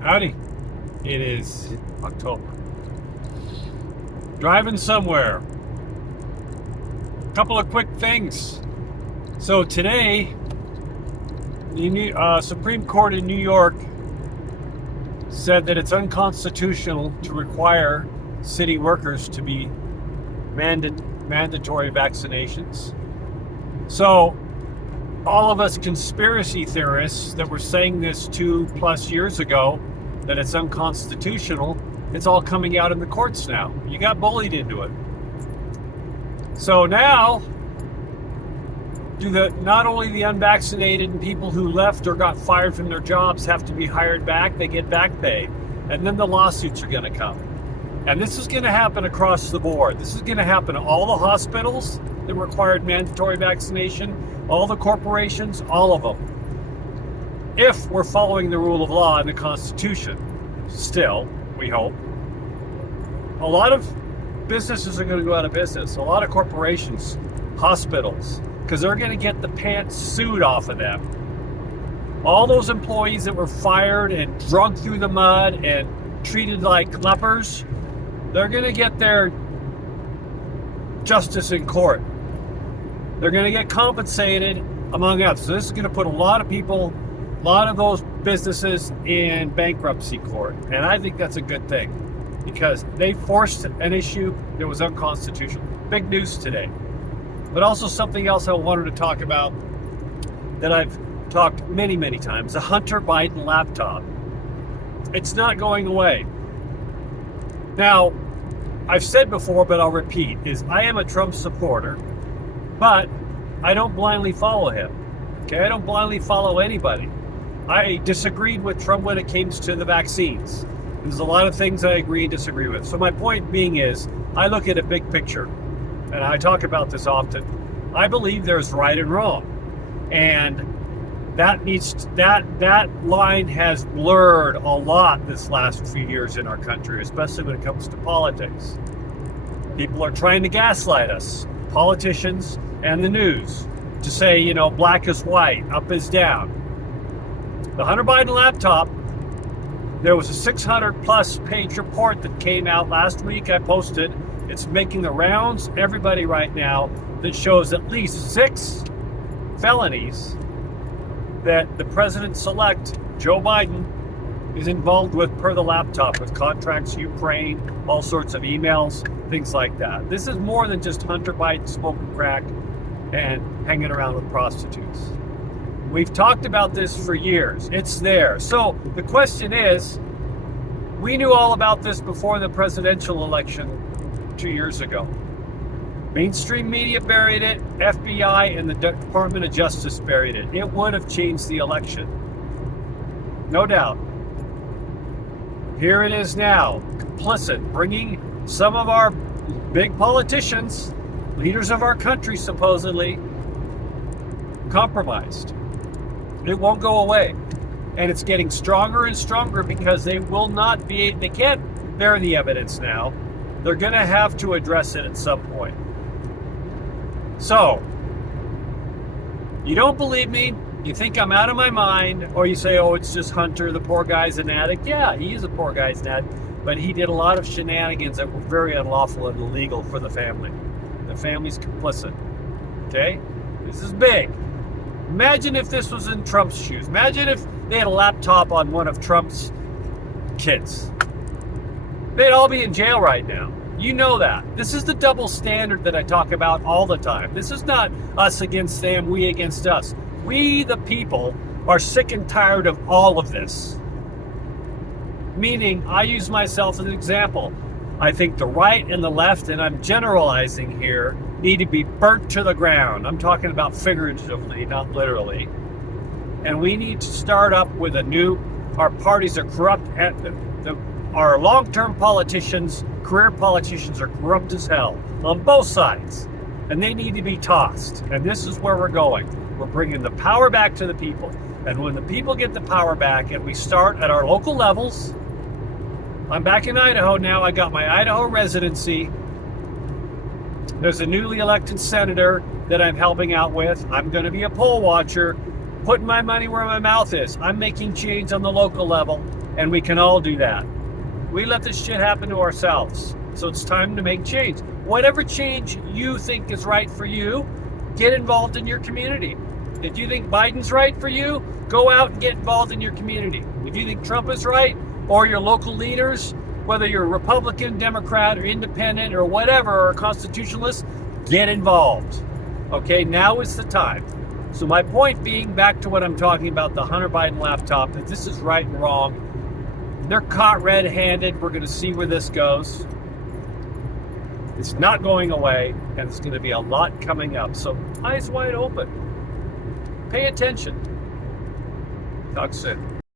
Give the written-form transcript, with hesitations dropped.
Howdy. It is October. Driving somewhere. Couple of quick things. So today, the Supreme Court in New York said that it's unconstitutional to require city workers to be mandatory vaccinations. So all of us conspiracy theorists that were saying this 2+ years ago, that it's unconstitutional, it's all coming out in the courts now. You got bullied into it. So now, not only the unvaccinated and people who left or got fired from their jobs have to be hired back, they get back pay. And then the lawsuits are going to come. And this is going to happen across the board. This is going to happen to all the hospitals that required mandatory vaccination, all the corporations, all of them. If we're following the rule of law and the Constitution, still, we hope. A lot of businesses are going to go out of business. A lot of corporations, hospitals, because they're going to get the pants sued off of them. All those employees that were fired and drug through the mud and treated like lepers, they're going to get their justice in court. They're going to get compensated, among others. So this is going to put a lot of people, a lot of those businesses in bankruptcy court. And I think that's a good thing because they forced an issue that was unconstitutional. Big news today. But also something else I wanted to talk about that I've talked many, many times, the Hunter Biden laptop. It's not going away. Now, I've said before, but I'll repeat, is I am a Trump supporter, but I don't blindly follow him. Okay, I don't blindly follow anybody. I disagreed with Trump when it came to the vaccines. There's a lot of things I agree and disagree with. So my point being is, I look at a big picture, and I talk about this often. I believe there's right and wrong, and that line has blurred a lot this last few years in our country, especially when it comes to politics. People are trying to gaslight us, politicians and the news, to say, black is white, up is down. The Hunter Biden laptop, there was a 600+ page report that came out last week. I posted. It's making the rounds, everybody right now, that shows at least 6 felonies that the president-elect, Joe Biden, is involved with per the laptop, with contracts, Ukraine, all sorts of emails, things like that. This is more than just Hunter Biden smoking crack and hanging around with prostitutes. We've talked about this for years. It's there. So the question is, we knew all about this before the presidential election 2 years ago. Mainstream media buried it, FBI and the Department of Justice buried it. It would have changed the election. No doubt. Here it is now, complicit, bringing some of our big politicians, leaders of our country supposedly, compromised. It won't go away. And it's getting stronger and stronger because they can't bear the evidence now. They're going to have to address it at some point. So, you don't believe me, you think I'm out of my mind, or you say, oh, it's just Hunter, the poor guy's an addict. Yeah, he is a poor guy's an addict, but he did a lot of shenanigans that were very unlawful and illegal for the family. The family's complicit. Okay? This is big. Imagine if this was in Trump's shoes. Imagine if they had a laptop on one of Trump's kids. They'd all be in jail right now. You know that. This is the double standard that I talk about all the time. This is not us against them, we against us. We, the people, are sick and tired of all of this. Meaning, I use myself as an example. I think the right and the left, and I'm generalizing here, need to be burnt to the ground. I'm talking about figuratively, not literally. And we need to start up with our parties are corrupt. Our long-term politicians, career politicians are corrupt as hell on both sides. And they need to be tossed. And this is where we're going. We're bringing the power back to the people. And when the people get the power back and we start at our local levels, I'm back in Idaho now. I got my Idaho residency. There's a newly elected senator that I'm helping out with. I'm going to be a poll watcher, putting my money where my mouth is. I'm making change on the local level. And we can all do that. We let this shit happen to ourselves. So it's time to make change. Whatever change you think is right for you, get involved in your community. If you think Biden's right for you, go out and get involved in your community. If you think Trump is right, or your local leaders, whether you're Republican, Democrat, or independent, or whatever, or a constitutionalist, get involved. Okay, now is the time. So my point being, back to what I'm talking about, the Hunter Biden laptop, that this is right and wrong. They're caught red-handed. We're going to see where this goes. It's not going away, and it's going to be a lot coming up. So eyes wide open. Pay attention. Talk soon.